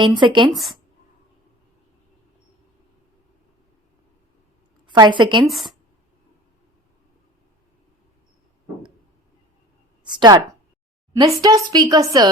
10 seconds. 5 seconds. Start. Mr. Speaker Sir,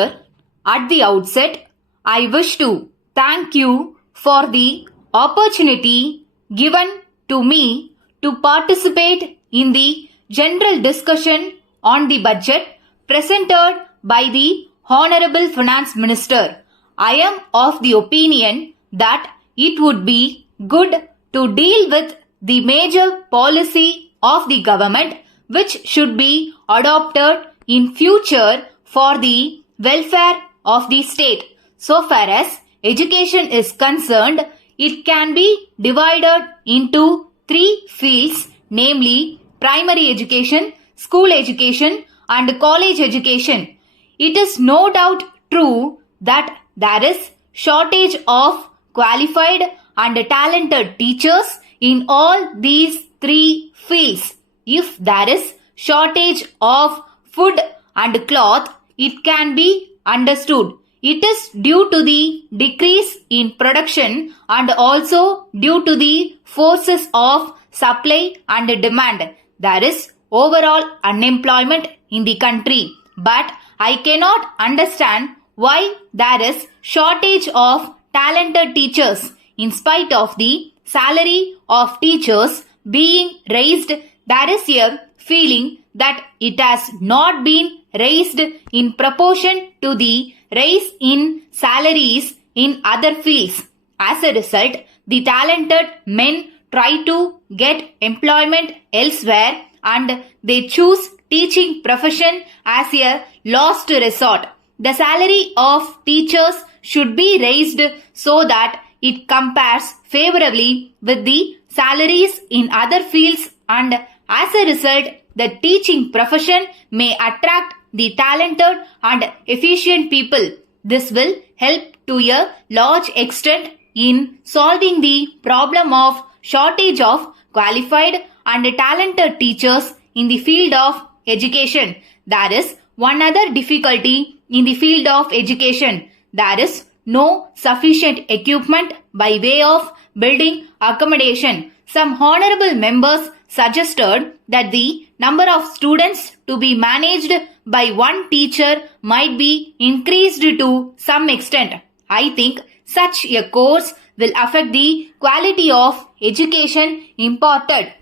at the outset, I wish to thank you for the opportunity given to me to participate in the general discussion on the budget presented by the Honorable Finance Minister. I am of the opinion that it would be good to deal with the major policy of the government which should be adopted in future for the welfare of the state. So far as education is concerned, it can be divided into 3 fields, namely primary education, school education and college education. It is no doubt true that there is shortage of qualified and talented teachers in all these 3 fields. If there is shortage of food and cloth, it can be understood. It is due to the decrease in production and also due to the forces of supply and demand. There is overall unemployment in the country. But I cannot understand why there is shortage of talented teachers. In spite of the salary of teachers being raised, there is a feeling that it has not been raised in proportion to the rise in salaries in other fields. As a result, the talented men try to get employment elsewhere and they choose teaching profession as a last resort. The salary of teachers should be raised so that it compares favorably with the salaries in other fields, and as a result, the teaching profession may attract the talented and efficient people. This will help to a large extent in solving the problem of shortage of qualified and talented teachers in the field of education. There is one other difficulty in the field of education. There is no sufficient equipment by way of building accommodation. Some honorable members suggested that the number of students to be managed by one teacher might be increased to some extent. I think such a course will affect the quality of education imparted.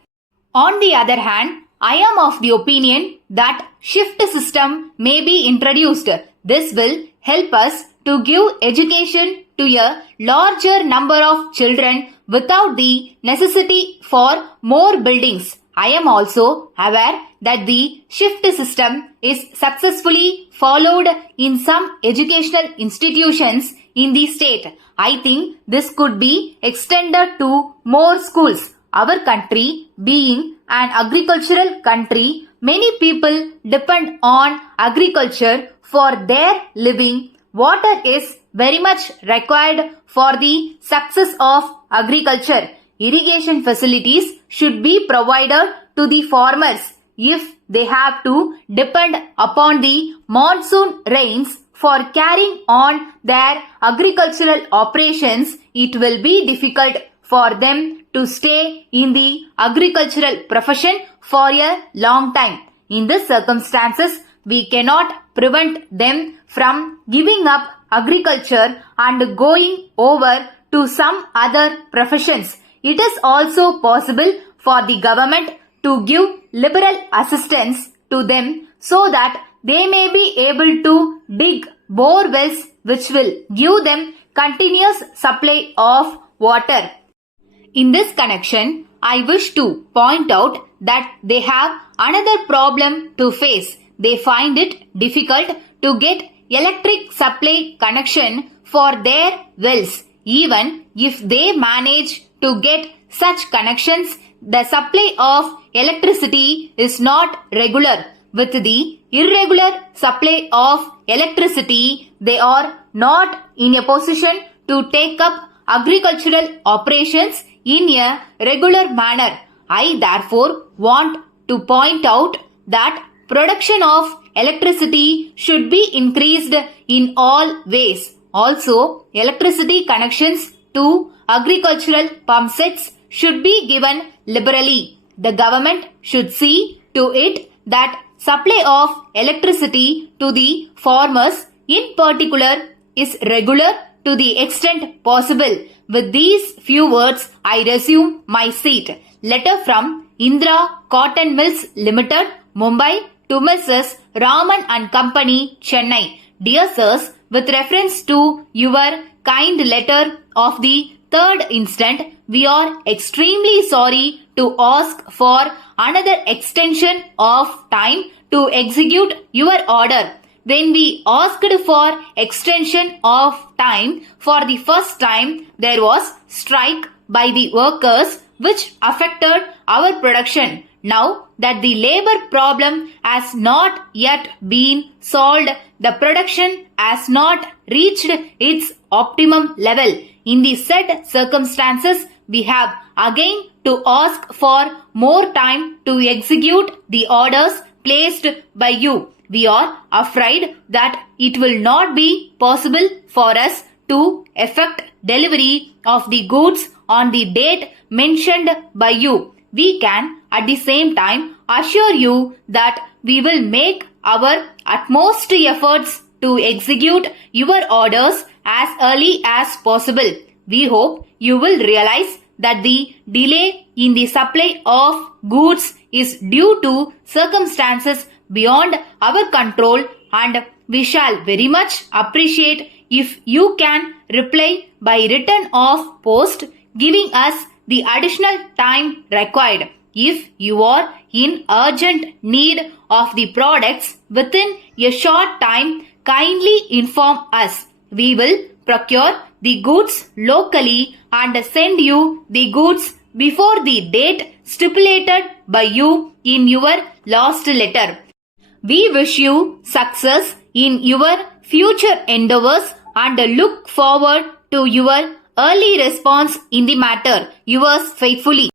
On the other hand, I am of the opinion that shift system may be introduced. This will help us to give education to a larger number of children without the necessity for more buildings. I am also aware that the shift system is successfully followed in some educational institutions in the state. I think this could be extended to more schools. Our country being an agricultural country, many people depend on agriculture for their living. Water is very much required for the success of agriculture. Irrigation facilities should be provided to the farmers. If they have to depend upon the monsoon rains for carrying on their agricultural operations, it will be difficult for them to stay in the agricultural profession for a long time. In these circumstances, we cannot prevent them from giving up agriculture and going over to some other professions. It is also possible for the government to give liberal assistance to them so that they may be able to dig bore wells which will give them continuous supply of water. In this connection, I wish to point out that they have another problem to face. They find it difficult to get electric supply connection for their wells. Even if they manage to get such connections, the supply of electricity is not regular. With the irregular supply of electricity, they are not in a position to take up agricultural operations in a regular manner. I therefore want to point out that production of electricity should be increased in all ways. Also, electricity connections to agricultural pump sets should be given liberally. The government should see to it that supply of electricity to the farmers in particular is regular to the extent possible. With these few words, I resume my seat. Letter from Indra Cotton Mills Limited, Mumbai to Mrs. Raman and Company, Chennai. Dear Sirs, with reference to your kind letter of the 3rd instant, we are extremely sorry to ask for another extension of time to execute your order. When we asked for extension of time for the first time, there was strike by the workers which affected our production. Now that the labor problem has not yet been solved, the production has not reached its optimum level. In the said circumstances, we have again to ask for more time to execute the orders placed by you. We are afraid that it will not be possible for us to effect delivery of the goods on the date mentioned by you. We can at the same time assure you that we will make our utmost efforts to execute your orders as early as possible. We hope you will realize that the delay in the supply of goods is due to circumstances beyond our control, and we shall very much appreciate if you can reply by return of post giving us the additional time required. If you are in urgent need of the products within a short time, kindly inform us. We will procure the goods locally and send you the goods before the date stipulated by you in your last letter. We wish you success in your future endeavors and look forward to your early response in the matter. Yours faithfully.